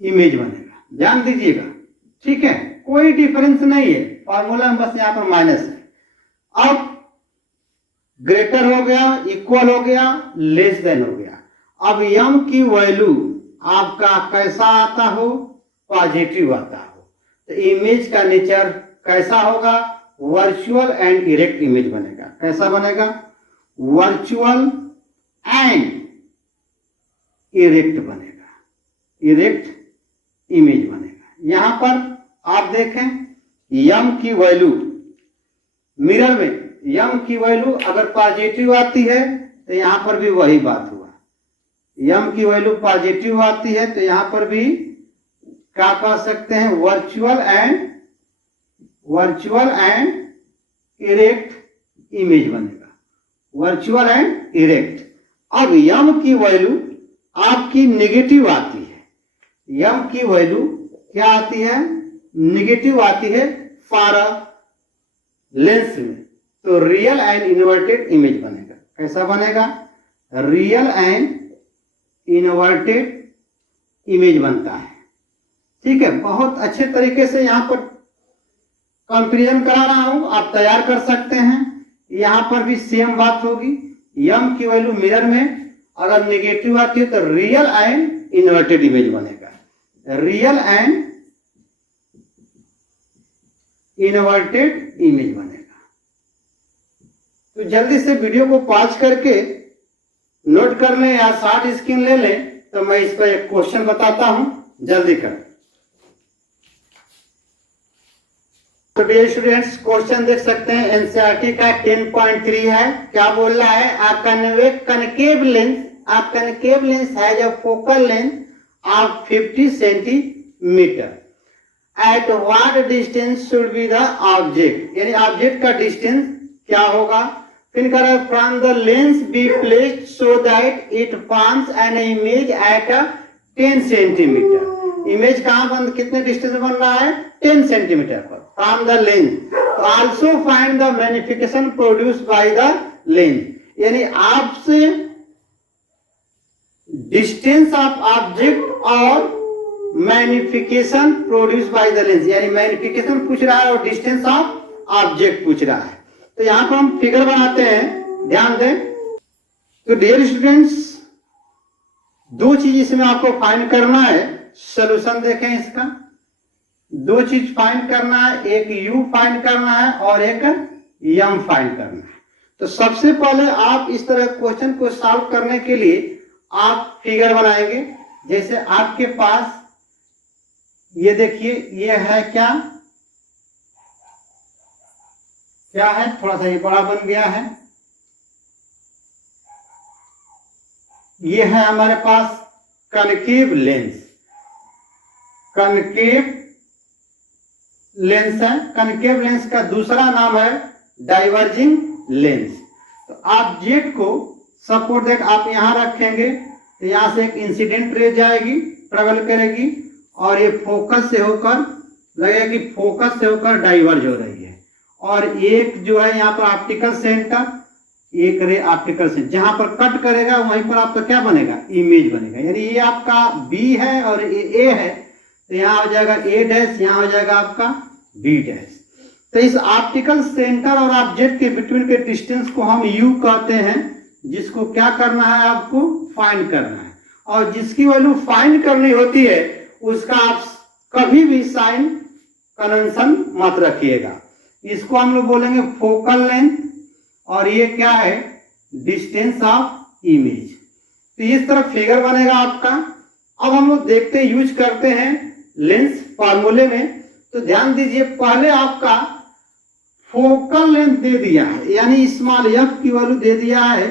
इमेज बनेगा। ध्यान दीजिएगा, ठीक है, कोई डिफरेंस नहीं है, फॉर्मूला में बस यहां पर माइनस है। अब ग्रेटर हो गया, इक्वल हो गया, लेस देन हो गया। अब m की वैल्यू आपका कैसा आता हो? पॉजिटिव आता हो। तो इमेज का नेचर कैसा होगा? वर्चुअल एंड इरेक्ट इमेज बनेगा। कैसा बनेगा? वर्चुअल एंड इरेक्ट बनेगा, इरेक्ट इमेज बनेगा। यहां पर आप देखें m की वैल्यू मिरर में m की वैल्यू अगर पॉजिटिव आती है तो यहां पर भी वही बात हुआ। m की वैल्यू पॉजिटिव आती है तो यहां पर भी क्या कह सकते हैं? वर्चुअल एंड इरेक्ट इमेज बनेगा, वर्चुअल एंड इरेक्ट। अब m की वैल्यू आपकी नेगेटिव आती है, m की वैल्यू क्या आती है? नेगेटिव आती है फॉर लेंस में, तो रियल एंड इन्वर्टेड इमेज बनेगा। कैसा बनेगा? रियल एंड इन्वर्टेड इमेज बनता है। ठीक है, बहुत अच्छे तरीके से यहां पर कंपेरिजन करा रहा हूं, आप तैयार कर सकते हैं। यहां पर भी सेम बात होगी। m की वैल्यू मिरर में अगर नेगेटिव आती है तो रियल एंड इन्वर्टेड इमेज बनेगा, रियल एंड इन्वर्टेड इमेज बनेगा। तो जल्दी से वीडियो को पॉज करके नोट कर लें या शॉर्ट स्क्रीन ले लें, तो मैं इस पर एक क्वेश्चन बताता हूं, जल्दी कर। तो डियर स्टूडेंट्स, क्वेश्चन देख सकते हैं, एनसीईआरटी का 10.3 है। क्या बोल रहा है? Concave lens has a focal length of 50 centimetre. At what distance should be the object, यानी ऑब्जेक्ट का डिस्टेंस क्या होगा? फिर कह रहा है from the lens be placed so that it forms an image at 10 centimetre. Image कहां बन, कितने डिस्टेंस बन रहा है? 10 सेंटीमीटर पर from the lens. Also find the magnification produced by the lens, यानी आपसे डिस्टेंस ऑफ ऑब्जेक्ट और magnification produce by the lens, यानी मैग्निफिकेशन पूछ रहा है और डिस्टेंस ऑफ ऑब्जेक्ट पूछ रहा है। तो यहां पर हम फिगर बनाते हैं, ध्यान दें। तो डियर स्टूडेंट्स, दो चीज इसमें आपको फाइंड करना है। सॉल्यूशन देखें इसका, दो चीज फाइंड करना है, एक u फाइंड करना है और एक m फाइंड करना है। तो सबसे पहले आप इस तरह क्वेश्चन को सॉल्व करने के लिए आप फिगर बनाएंगे। जैसे आपके पास ये देखिए, ये है क्या है, थोड़ा सा ये बड़ा बन गया है। ये है हमारे पास कनकेव लेंस, कनकेव लेंस है। कनकेव लेंस का दूसरा नाम है डाइवर्जिंग लेंस। तो आप जेट को सपोर्ट दैट आप यहां रखेंगे तो यहां से एक इंसिडेंट रे जाएगी, ट्रेवल करेगी और ये फोकस से होकर लगेगा कि फोकस से होकर डाइवर्ज हो रही है। और एक जो है यहाँ पर ऑप्टिकल सेंटर, एक रे ऑप्टिकल सेंटर, जहां पर कट करेगा वहीं पर आपका क्या बनेगा? इमेज बनेगा। यानी ये आपका बी है और ये ए है, तो यहाँ हो जाएगा ए डैश, यहाँ हो जाएगा आपका बी डैश। तो इस ऑप्टिकल सेंटर और ऑब्जेक्ट के बिटवीन के डिस्टेंस को हम यू कहते हैं, जिसको क्या करना है? आपको फाइंड करना है। और जिसकी वैल्यू फाइंड करनी होती है उसका आप कभी भी साइन कन्वेंशन मत रखिएगा। इसको हम लोग बोलेंगे फोकल लेंथ और ये क्या है? Distance of image. तो इस तरह फिगर बनेगा आपका। अब हम लोग देखते हैं, यूज करते हैं लेंस फार्मूले में। तो ध्यान दीजिए, पहले आपका फोकल लेंथ दे दिया है, यानी स्मॉल एफ की वैल्यू दे दिया है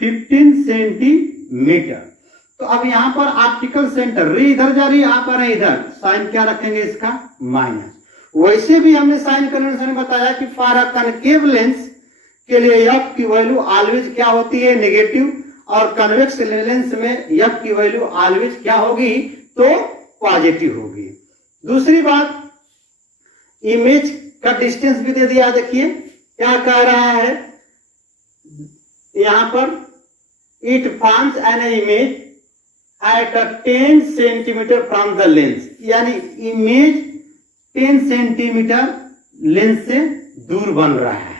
15 सेंटीमीटर। तो अब यहां पर ऑप्टिकल सेंटर, रे इधर जा रही है, आप आ रहे हैं इधर, साइन क्या रखेंगे इसका? माइनस। वैसे भी हमने साइन कन्वेंशन बताया कि फॉर अ कनकेव लेंस के लिए एफ की वैल्यू ऑलवेज क्या होती है? नेगेटिव। और कन्वेक्स लेंस में एफ की वैल्यू ऑलवेज क्या होगी? तो पॉजिटिव होगी। दूसरी बात, इमेज का डिस्टेंस भी दे दिया। देखिए क्या कह रहा है यहां पर, it forms an image at 10 centimetre from the lens, यानी इमेज 10 सेंटीमीटर लेंस से दूर बन रहा है।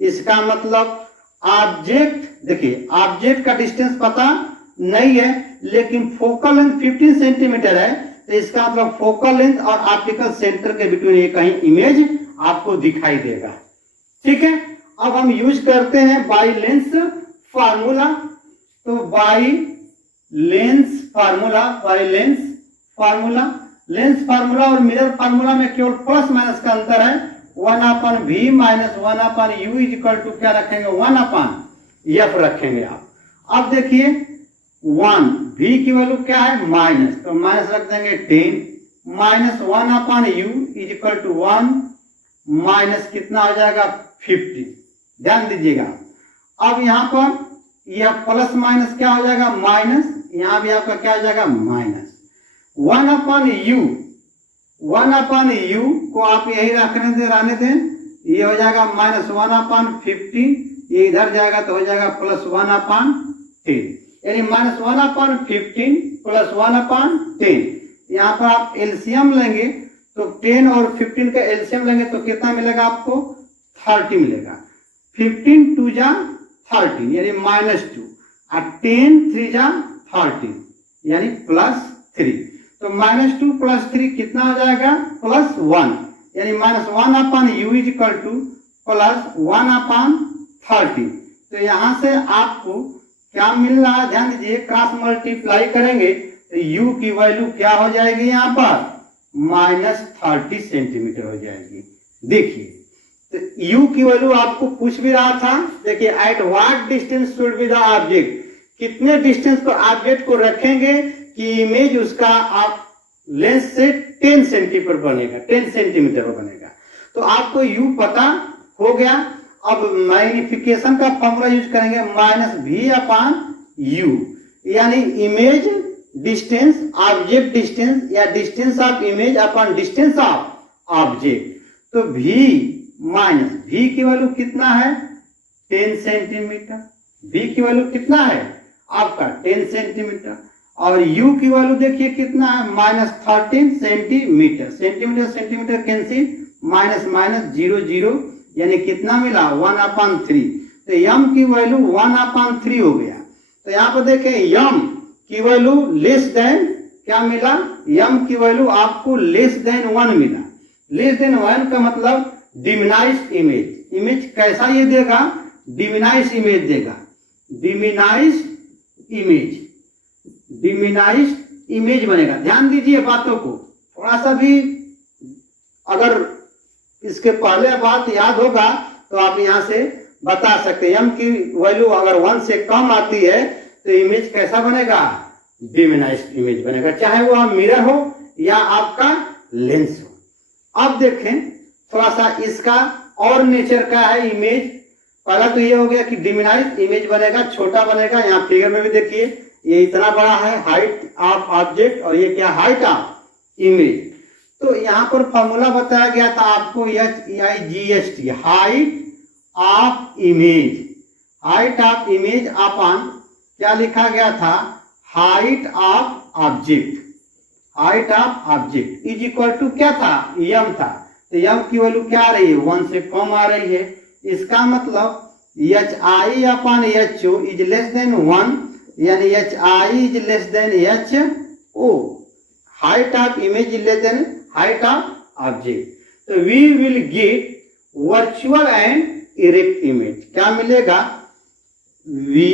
इसका मतलब ऑब्जेक्ट, देखिए ऑब्जेक्ट का डिस्टेंस पता नहीं है, लेकिन फोकल लेंथ 15 सेंटीमीटर है, तो इसका मतलब फोकल लेंथ और ऑप्टिकल सेंटर के बिटवीन ये कहीं इमेज आपको दिखाई देगा। ठीक है, अब हम यूज करते हैं बाई लेंस फार्मूला। तो by lens formula, lens formula और मिरर फार्मूला में केवल प्लस माइनस का अंतर है। 1/v minus 1/u is equal to क्या रखेंगे, 1/f रखेंगे आप। अब देखिए 1, v की वैल्यू क्या है, माइनस, तो माइनस रख देंगे 10 minus 1/u is equal to 1 minus कितना हो जाएगा 50। ध्यान दीजिएगा, अब यहां पर यह प्लस माइनस क्या हो जाएगा, माइनस, यहां भी आपका क्या हो जाएगा, माइनस 1/u को आप यही रहने दें, ये हो जाएगा माइनस 1/50, ये इधर जाएगा तो हो जाएगा प्लस 1/10, यानी माइनस 1/15 प्लस 1/10। यहाँ पर आप एलसीएम लेंगे तो 10 और 15 का एलसीएम लेंगे तो कितना मिलेगा आपको, 30 मिलेगा। 15 2 जा 13 यानी -2 और 10 3 जा 13 यानी +3, तो -2 + 3 कितना हो जाएगा, +1, यानी -1/u इज इक्वल टू +1/30। तो यहां से आपको क्या मिल रहा है, ध्यान दीजिए, क्रॉस मल्टीप्लाई करेंगे तो u की वैल्यू क्या हो जाएगी, यहाँ पर -30 सेंटीमीटर हो जाएगी। देखिए तो u की वैल्यू आपको पूछ भी रहा था। देखिए at what distance should be the object, कितने डिस्टेंस पर ऑब्जेक्ट को रखेंगे कि इमेज उसका आप लेंस से 10 सेंटीमीटर बनेगा, 10 सेंटीमीटर बनेगा। तो आपको u पता हो गया। अब मैग्निफिकेशन का फॉर्मूला यूज करेंगे, -v/u, यानी इमेज डिस्टेंस, ऑब्जेक्ट डिस्टेंस या distance of image upon distance of object. तो v की वैल्यू कितना है, 10 सेंटीमीटर। v की वैल्यू कितना है आपका 10 सेंटीमीटर, और u की वैल्यू देखिए कितना है, -13 सेंटीमीटर। सेंटीमीटर कैंसिल, -0 0 यानी कितना मिला, 1/3। तो m की वैल्यू 1/3 हो गया। तो यहाँ पर देखें m की वैल्यू लेस देन क्या मिला, m की वैल्यू आपको लेस देन 1 मिला। लेस देन 1 का मतलब डिमिनाइज्ड इमेज। इमेज कैसा ये देगा, डिमिनाइज्ड इमेज देगा, डिमिनाइज्ड इमेज बनेगा। ध्यान दीजिए बातों को, थोड़ा सा भी अगर इसके पहले बात याद होगा तो आप यहां से बता सकते हैं। m की वैल्यू अगर 1 से कम आती है तो इमेज कैसा बनेगा, डिमिनाइज्ड इमेज बनेगा, चाहे वो मिरर हो या आपका लेंस हो। अब देखें थोड़ा सा इसका और नेचर का है इमेज। पहला तो ये हो गया कि डिमिनाइज्ड इमेज बनेगा, छोटा बनेगा। यहाँ फिगर में भी देखिए ये इतना बड़ा है हाइट ऑफ ऑब्जेक्ट, और ये क्या हाइट ऑफ इमेज। तो यहाँ पर फॉर्मूला बताया गया था आपको, HIGST, height of image. Height of image upon क्या लिखा गया था, height of object. Height of object is equal to क्या था, m था। तो m की वैल्यू क्या आ रही है, 1 से कम आ रही है। इसका मतलब HI/HO इज लेस देन 1, यानी HI is less than HO। Height of image is less than height of object. तो we will get virtual and erect image. क्या मिलेगा, वी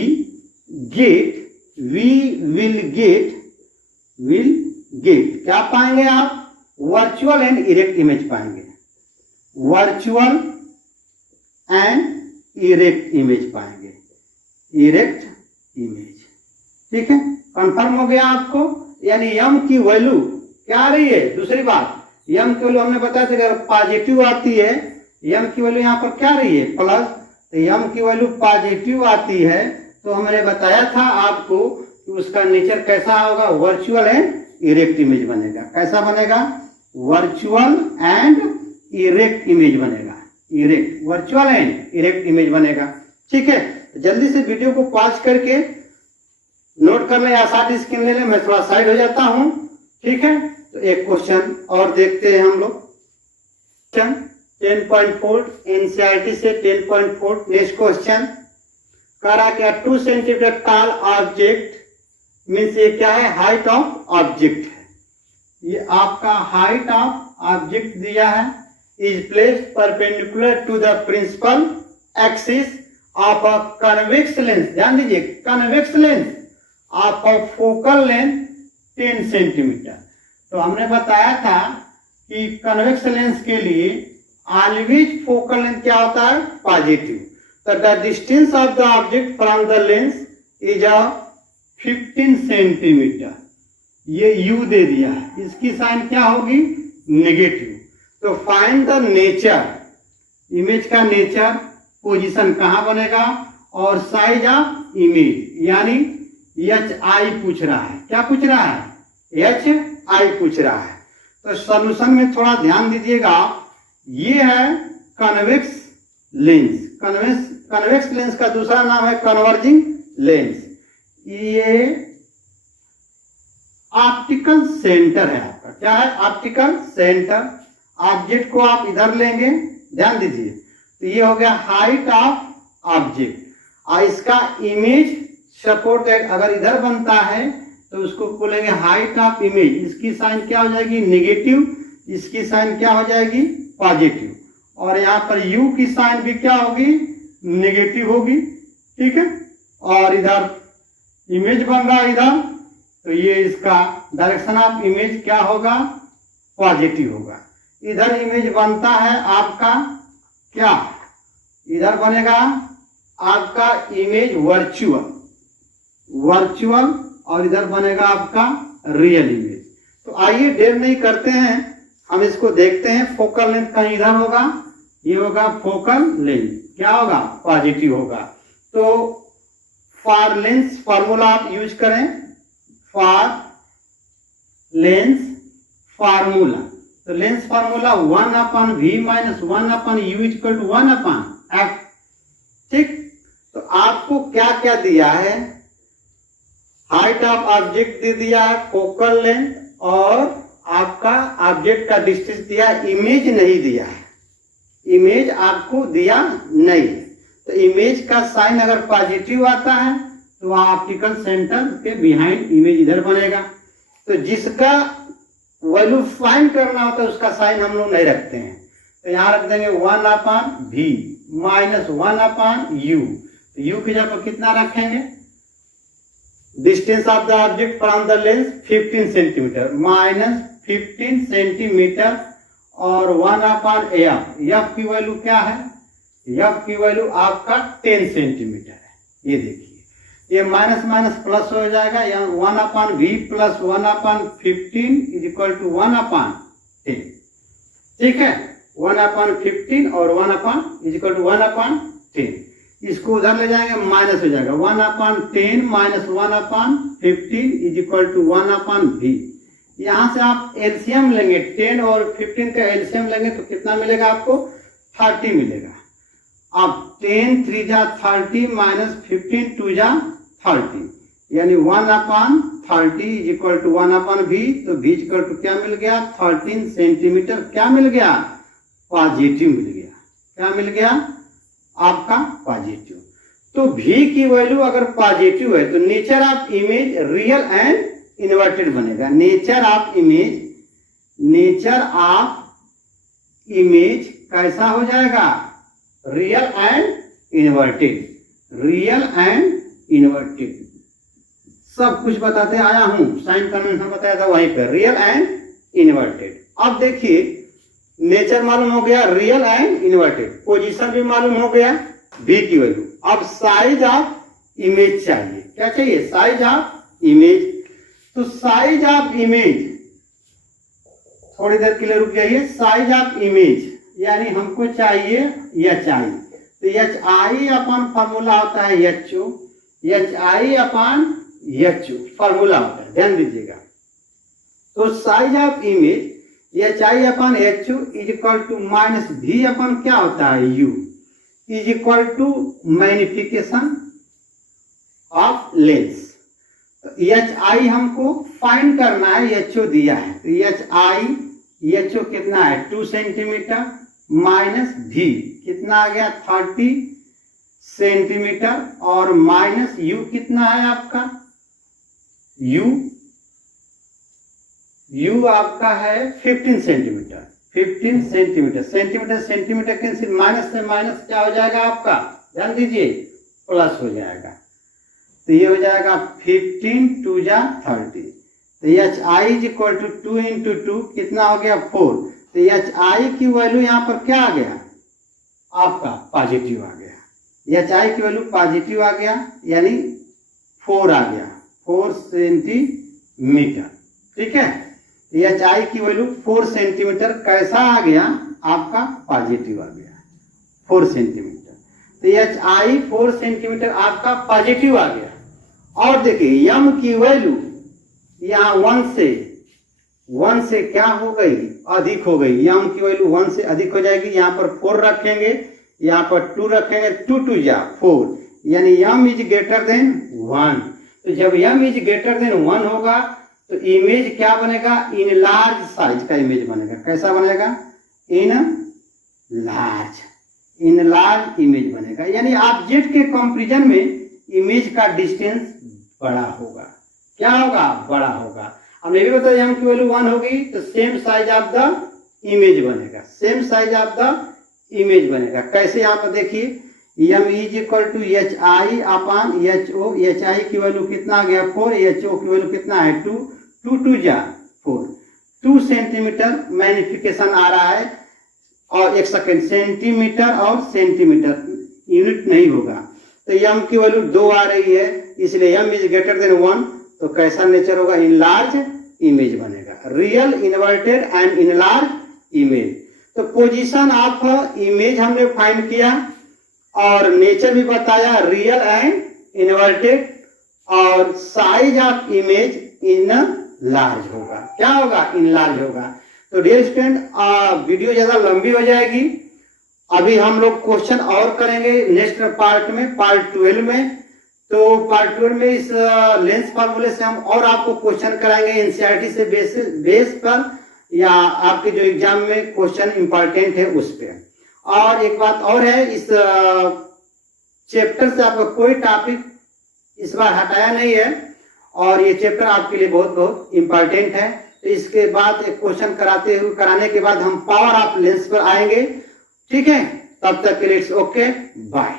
विल गेट क्या पाएंगे आप, वर्चुअल एंड इरेक्ट इमेज पाएंगे। वर्चुअल एंड इरेक्ट इमेज पाएंगे, इरेक्ट इमेज। ठीक है, कंफर्म हो गया आपको। यानी m की वैल्यू क्या आ रही है, दूसरी बात, m की वैल्यू हमने बताया था अगर पॉजिटिव आती है, m की वैल्यू यहाँ पर क्या आ रही है, प्लस। तो m की वैल्यू पॉजिटिव आती है तो हमने बताया था आपको कि उसका नेचर कैसा होगा, वर्चुअल एंड इरेक्ट इमेज बनेगा। कैसा बनेगा, वर्चुअल एंड इरेक्ट इमेज बनेगा, erect, virtual and erect image बनेगा। ठीक है, जल्दी से वीडियो को पॉज करके नोट कर ले या साथ स्क्रीन ले ले, मैं थोड़ा साइड हो जाता हूं। ठीक है, तो एक क्वेश्चन और देखते हैं हम लोग। 10.4 एनसीईआरटी से 10.4 नेक्स्ट क्वेश्चन कह रहा क्या 2 सेंटीमीटर टॉल ऑब्जेक्ट मीन्स ये क्या है, हाइट ऑफ ऑब्जेक्ट है। ये आपका हाइट ऑफ ऑब्जेक्ट दिया है, is placed perpendicular to the principal axis of a convex lens. ध्यान दीजिए, convex lens of a focal length 10 centimetre. तो हमने बताया था कि कन्वेक्स लेंस के लिए ऑलवेज फोकल लेंथ क्या होता है, पॉजिटिव। तो the distance of the object from the lens is a 15 centimetre. ये यू दे दिया है, इसकी साइन क्या होगी, नेगेटिव। तो फाइंड द नेचर, इमेज का नेचर, पोजीशन कहां बनेगा और साइज ऑफ इमेज, यानी HI पूछ रहा है। क्या पूछ रहा है, HI पूछ रहा है। तो सॉल्यूशन में थोड़ा ध्यान दीजिएगा। ये है कन्वेक्स लेंस, कन्वेक्स लेंस का दूसरा नाम है कन्वर्जिंग लेंस। ये ऑप्टिकल सेंटर है आपका, क्या है, ऑप्टिकल सेंटर। ऑब्जेक्ट को आप इधर लेंगे, ध्यान दीजिए, तो ये हो गया हाइट ऑफ ऑब्जेक्ट, और इसका इमेज सपोर्ट अगर इधर बनता है तो उसको बोलेंगे हाइट ऑफ इमेज। इसकी साइन क्या हो जाएगी, नेगेटिव, इसकी साइन क्या हो जाएगी, पॉजिटिव, और यहाँ पर यू की साइन भी क्या होगी, नेगेटिव होगी। ठीक है, और इधर इमेज बन रहा है इधर, तो ये इसका डायरेक्शन ऑफ इमेज क्या होगा, पॉजिटिव होगा। इधर इमेज बनता है आपका क्या, इधर बनेगा आपका इमेज वर्चुअल, वर्चुअल, और इधर बनेगा आपका रियल इमेज। तो आइए देर नहीं करते हैं, हम इसको देखते हैं। फोकल लेंथ कहीं इधर होगा, ये होगा फोकल लेंथ, क्या होगा, पॉजिटिव होगा। तो फॉर लेंस फार्मूला आप यूज करें, फॉर लेंस फार्मूला। तो lens formula 1/v minus 1/u equal to 1/f। ठीक, तो आपको क्या क्या दिया है, हाइट ऑफ ऑब्जेक्ट दे दिया है, फोकल लेंथ, और आपका ऑब्जेक्ट का डिस्टेंस दिया है, इमेज नहीं दिया है, इमेज आपको दिया नहीं। तो इमेज का साइन अगर पॉजिटिव आता है तो वहां ऑप्टिकल सेंटर के बिहाइंड इमेज इधर बनेगा। तो जिसका वैल्यू फाइंड करना होता है उसका साइन हम लोग नहीं रखते हैं, तो यहाँ रख देंगे 1/v माइनस 1/u। तो u की जगह पर कितना रखेंगे, distance of the object from the lens 15 centimetre minus 15 centimetre, और 1/f। f की वैल्यू क्या है, f की वैल्यू आपका 10 सेंटीमीटर है। ये देखिए, ये माइनस माइनस प्लस हो जाएगा, यहाँ 1/v plus 1/15 is equal to 1/10। ठीक है, 1/15 और 1 इज इक्वल टू 1/10। इसको उधर ले जाएंगे, माइनस हो जाएगा, 1/10 minus 1/15 is equal to 1/v। यहां से आप एलसीएम लेंगे, 10 और 15 का एलसीएम लेंगे तो कितना मिलेगा आपको, 30 मिलेगा। अब 10 3 जा 30 माइनस 15 2 जा 30, यानी 1/30 इज इक्वल टू 1/v। तो v इक्वल टू क्या मिल गया, 13 सेंटीमीटर, क्या मिल गया, पॉजिटिव मिल गया। क्या मिल गया आपका, पॉजिटिव। तो v की वैल्यू अगर पॉजिटिव है तो nature of image real and inverted बनेगा। Nature of image, nature of image कैसा हो जाएगा, real and inverted, real and inverted. सब कुछ बताते आया हूं, साइन कन्वेंशन बताया था वहीं पर, रियल एंड इन्वर्टेड। अब देखिए, नेचर मालूम हो गया, रियल एंड इन्वर्टेड, पोजीशन भी मालूम हो गया, v की वैल्यू। अब साइज ऑफ इमेज चाहिए, क्या चाहिए, साइज ऑफ इमेज। तो साइज ऑफ इमेज, थोड़ी देर के लिए रुक जाइए, साइज ऑफ इमेज यानी हमको चाहिए HI। तो HI अपन फॉर्मूला होता है HO, HI upon HO formula होता है, ध्यान दीजिएगा। तो size of image H I upon H O is equal to minus V upon क्या होता है U is equal to magnification of lens. तो एच आई हमको फाइंड करना है, एच ओ दिया है, तो एच आई एच ओ कितना है 2 सेंटीमीटर माइनस भी कितना आ गया 30 सेंटीमीटर और माइनस यू कितना है आपका यू आपका है 15 centimetre 15 centimetre centimetre centimetre cancel minus से माइनस क्या हो जाएगा आपका ध्यान दीजिए प्लस हो जाएगा, तो ये हो जाएगा 15 2 जा 30। तो H I is equal to 2 into 2 कितना हो गया 4। तो एच आई की वैल्यू यहाँ पर क्या आ गया आपका पॉजिटिव आ गया, एच आई की वैल्यू पॉजिटिव आ गया यानी 4 आ गया 4 सेंटीमीटर। ठीक है, एच आई की वैल्यू 4 सेंटीमीटर कैसा आ गया आपका पॉजिटिव आ गया 4 सेंटीमीटर। तो एच आई 4 सेंटीमीटर आपका पॉजिटिव आ गया। और देखिए यम की वैल्यू यहाँ 1 से क्या हो गई अधिक हो गई, यम की वैल्यू 1 से अधिक हो जाएगी। यहाँ पर 4 रखेंगे, यहाँ पर 2 रखेंगे, 2 2 जा 4 यानी यम इज ग्रेटर देन 1। तो जब यम इज ग्रेटर देन 1 होगा तो इमेज क्या बनेगा इन लार्ज साइज का इमेज बनेगा। कैसा बनेगा इन लार्ज इमेज बनेगा, यानी ऑब्जेक्ट के कंपैरिजन में इमेज का डिस्टेंस बड़ा होगा। क्या होगा बड़ा होगा। हमने भी बताया यम की वैल्यू 1 होगी तो same size of the image बनेगा, same size of the image बनेगा। कैसे यहाँ पर देखिए m is equal to h i upon h o, h i की वैल्यू कितना आ गया 4, एच ओ की वैल्यू कितना है 2 2 2 जा 4 2 सेंटीमीटर मैग्निफिकेशन आ रहा है। और एक सेकेंड सेंटीमीटर और सेंटीमीटर यूनिट नहीं होगा, तो यम की वैल्यू 2 आ रही है इसलिए यम इज ग्रेटर देन 1। तो कैसा नेचर होगा इन लार्ज इमेज बनेगा, real inverted and in large image. तो पोजीशन ऑफ इमेज हमने फाइंड किया और नेचर भी बताया रियल एंड इन्वर्टेड, और size of image in large होगा। क्या होगा इन लार्ज होगा। तो डियर स्टूडेंट वीडियो ज्यादा लंबी हो जाएगी, अभी हम लोग क्वेश्चन और करेंगे नेक्स्ट पार्ट में, पार्ट 12 में। तो पार्ट 12 में इस लेंस फार्मूले से हम और आपको क्वेश्चन कराएंगे एनसीईआरटी से बेस पर, या आपके जो एग्जाम में क्वेश्चन इंपॉर्टेंट है उस पर। और एक बात और है, इस चैप्टर से आपका कोई टॉपिक इस बार हटाया नहीं है और ये चैप्टर आपके लिए बहुत बहुत इंपॉर्टेंट है। तो इसके बाद एक क्वेश्चन कराने के बाद हम पावर ऑफ लेंस पर आएंगे। ठीक है, तब तक के लिए इट्स ओके, बाय।